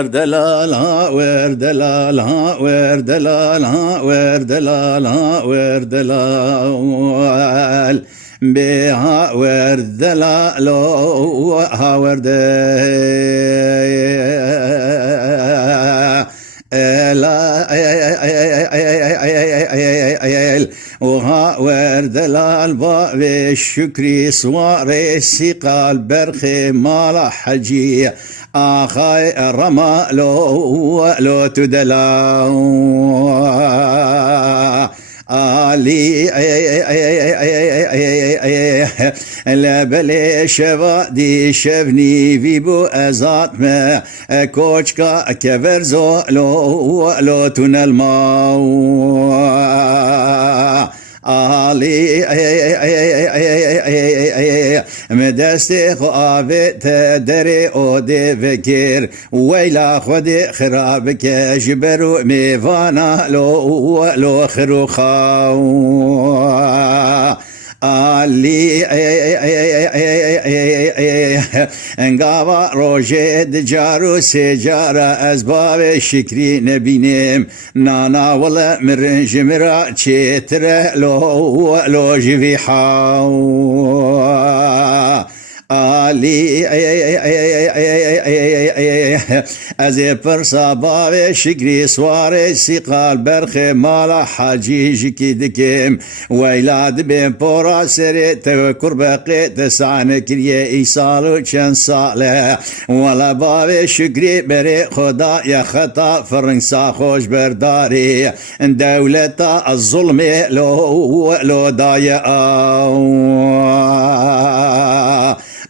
وردلالا وردلالا وردلالا وردلالا وردلال بها وردلالو ها وها وردلال باب الشكري صواري سيقال برخي مال حجي آخاي رما لو تدلا علي لا بلي شبادي شبني فيبو ازات ما كوچكا كفرزو لو تنلماو علي مدستي خوابت دري اودي فكر ويلا خودي خرابك جبرو ميفانا لو خروخاو علي انقابا روجد جارو سجارة أسباب الشكري نبينم نانا ولا مرن جمرا تشتر لو جفي حاو علي از پرسا باو شکری سواره سیقال برخ مالا حاجی جکی دکم ویلاد بین پورا سری تفکر بقی تسعن کریه ایسالو چند ساله ولا باو شکری بری خدا یا خطا فرنسا خوش برداری دولتا الظلم لو دایا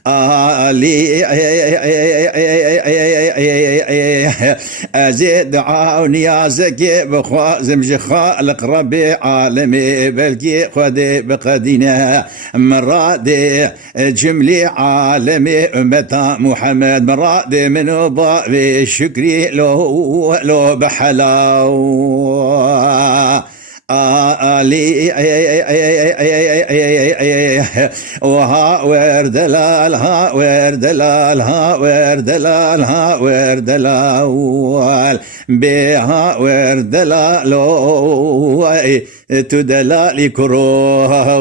علي أزيد دعاء ونيازك بخوازم خالق ربي عالمي بلكي خدي بقدينا مرادي جملي عالمي أمتا محمد مرادي من بابي الشكري لو بحلاو علي وها وردلال ها وردلال ها وردلال ها وردلال بها وردلال تدلال كروه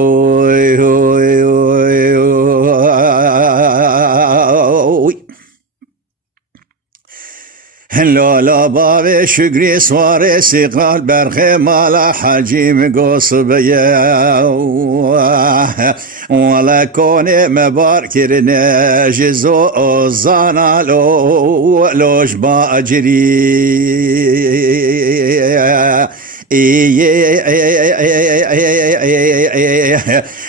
لولا باب شكري سواري سيقال برخي مالا حجيم قصبيا ولا كوني مباركرنا جزو زانا لوش باجري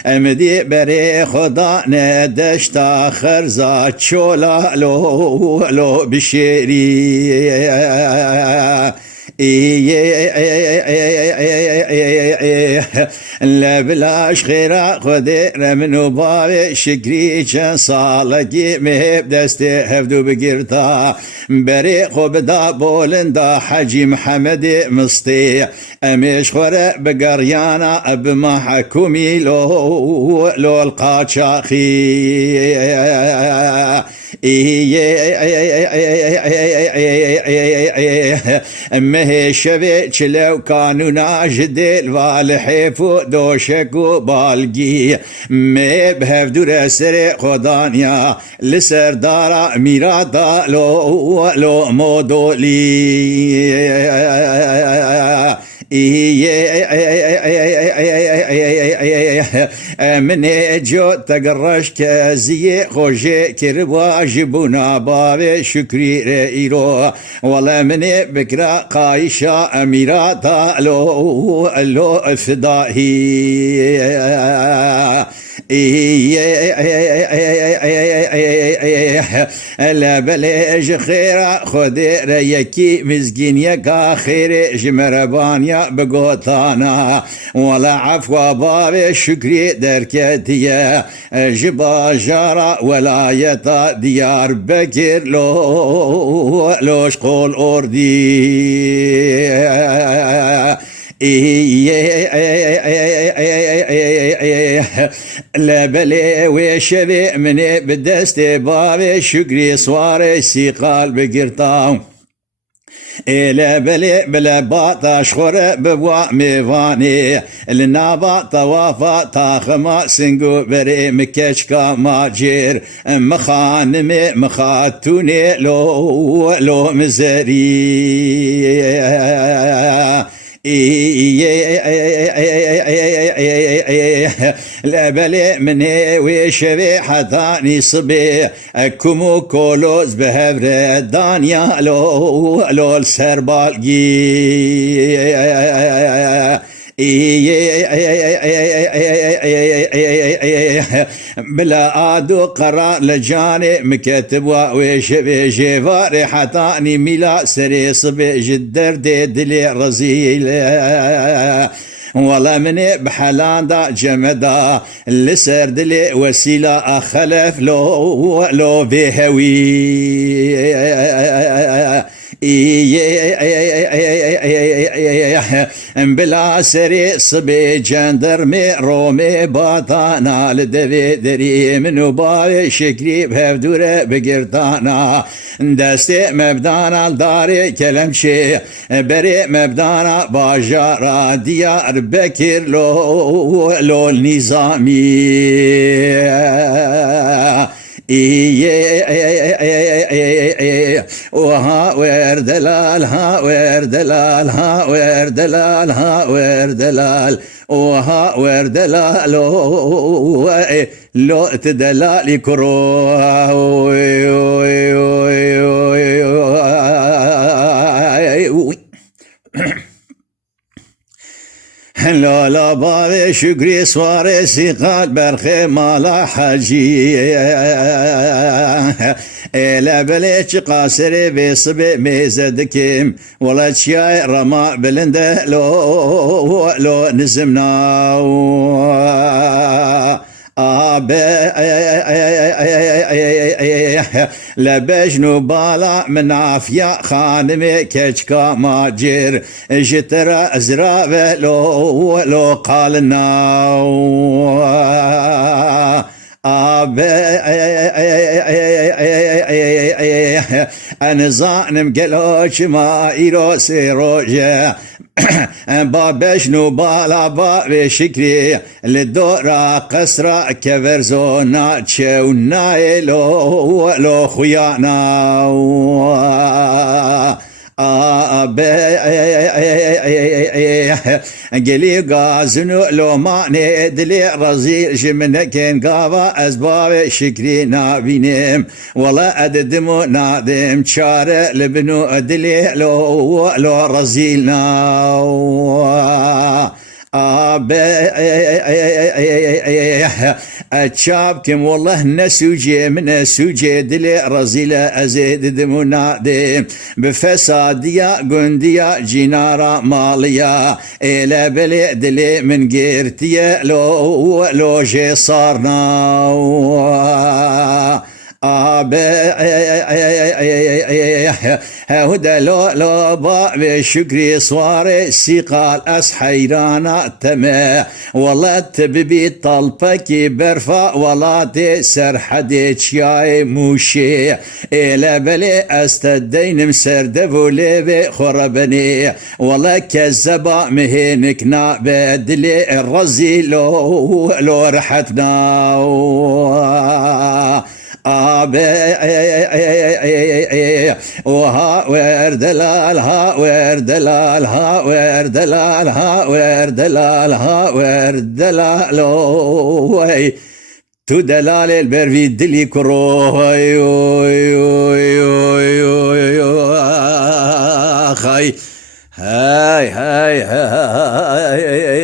امدی بری خدا ندشتا خرزا چولا لو بشیری لبلاش خيرا خذي رمنو بابي شكري چن سالكي مهب دستي هفدو بگرتا بري خبدا بولندا حجي محمد مستي امش خورة بقريانا بما حكومي لو القاچاخي امه شبه چلو کانونا جدل والحفو دوشکو بالگی می بهفدور سر خدانیا لسردارا میرادا لو مودولی من جو تقرش كزي خوشي كربا جبونا باب شكري رئيرو ولا من بكرا قايشة أميراتا لو فدائي لا بلج خير خذ ريكي مزقين يكا خير جمربانيا بقوتانا ولا عفوا باب شكري دركتيا جبا جارا ولايتا ديار بكر لوش قول أردي لبلي وشبي من بدست باب شكري صواري سيقال بقرطاو إلى بلي بلا باطا شخور ببوا ميواني النابا طوافا تاخما سنقو بري مكشكا ماجير مخانمي مخاتوني لو مزري لا بلي مني وشبي حتاني صبي كمو كولوز بهبر دانيا لو السربالجي بلا آدو قرار لجاني مكتب ويش بجيفاري حتاني ميلا سري صبي جدر دي دلي رزيل والله مني بحلان دا جمدا لسر دلي وسيلة أخلف لو بهوي بلا سري صبي جندرمي رومي باطانا لدبي دري منو باي شكري بهفدورة بقردانا دستي مبدانا الداري كلمشي بري مبدانا باجارا ديار بكر لو النظامي وها وردلال ها وردلال ها وردلال ها وردلال وها وردلال لو تدلال كرو لا لا بابي شكري سواري سيقال برخي مالا حجي لا بليش قاسري بصبي ميزدكيم ولا تشياي رما بلنده لو نزمنا لبجنو بالا من عافية خانمي كجكا ماجر جترا ازرابه لو قالنا أنا ظانم قلوش ما إيرو سيروجه بابشنو بالا بابي شكري للدورة قصرة كبرزونا تشونا لو خيانا قلي قازنو لو ماني دلي رزيل جمنكين قابا أسباب شكري نابينيم والله أددمو نادم شارع لبنو دلي لو رزيلنا أتشابكم والله نسوجي من سوجي دلي رزيلة أزيد دمونا دي بفسادية قندية جينارة مالية إلى بلي دلي من قيرتية لو جي صارنا هدى لو با شكري صواري سيقال أس حيرانا تما والله تببي طلبك برفا والله دي سرحدي تشياي موشي إلى بلي أستدين مسردفو ليبي خربني والله كذبا مهينك نابدلي الرزي لو رحتنا وها وردلال ها وردلال ها وردلال ها وردلال ها وردلال وي تو دلال البرفي دلي كرو خاي هاي هاي هاي